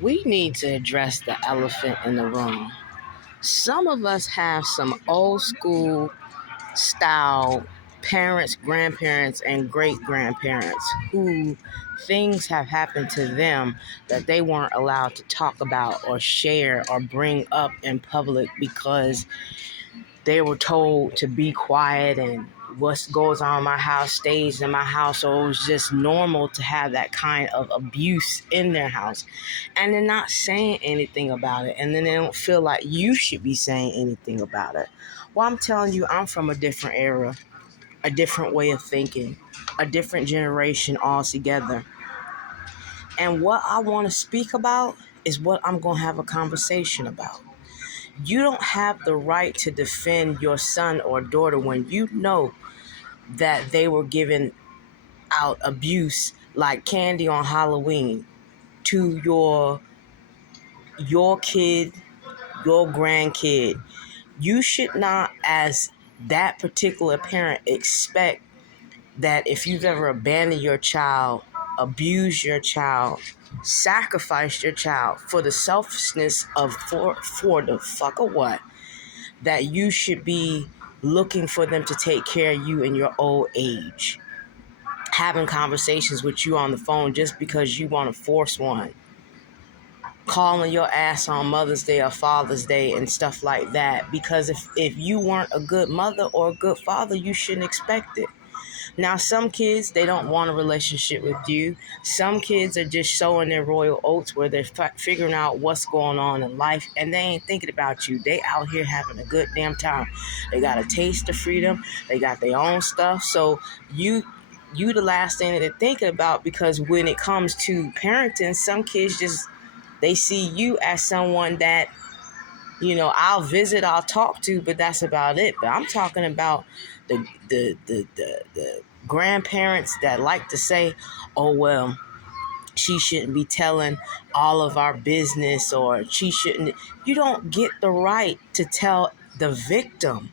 we need to address the elephant in the room. Some of us have some old school style parents, grandparents, and great grandparents who things have happened to them that they weren't allowed to talk about or share or bring up in public because they were told to be quiet and what goes on in my house stays in my house. So it was just normal to have that kind of abuse in their house. And they're not saying anything about it. And then they don't feel like you should be saying anything about it. Well, I'm telling you, I'm from a different era, a different way of thinking, a different generation altogether. And what I want to speak about is what I'm going to have a conversation about. You don't have the right to defend your son or daughter when you know that they were giving out abuse like candy on Halloween to your kid, your grandkid. You should not, as that particular parent, expect that if you've ever abandoned your child, abused your child, sacrificed your child for the selfishness of for the fuck of what, that you should be looking for them to take care of you in your old age, having conversations with you on the phone just because you want to force one, calling your ass on Mother's Day or Father's Day and stuff like that. Because if you weren't a good mother or a good father, you shouldn't expect it. Now, some kids, they don't want a relationship with you. Some kids are just sowing their royal oats where they're figuring out what's going on in life, and they ain't thinking about you. They out here having a good damn time. They got a taste of freedom. They got their own stuff. So you the last thing that they're thinking about, because when it comes to parenting, some kids just, they see you as someone that, I'll visit, I'll talk to, but that's about it. But I'm talking about the grandparents that like to say, oh, well, she shouldn't be telling all of our business, or she shouldn't. You don't get the right to tell the victim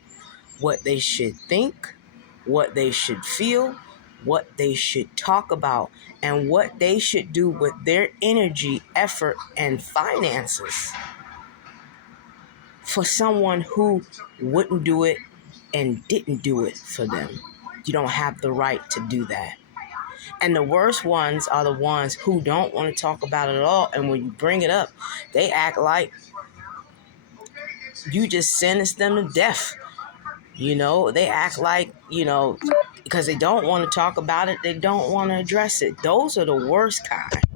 what they should think, what they should feel, what they should talk about, and what they should do with their energy, effort, and finances for someone who wouldn't do it and didn't do it for them. You don't have the right to do that. And the worst ones are the ones who don't want to talk about it at all. And when you bring it up, they act like you just sentenced them to death. They act like, because they don't want to talk about it, they don't want to address it. Those are the worst kind.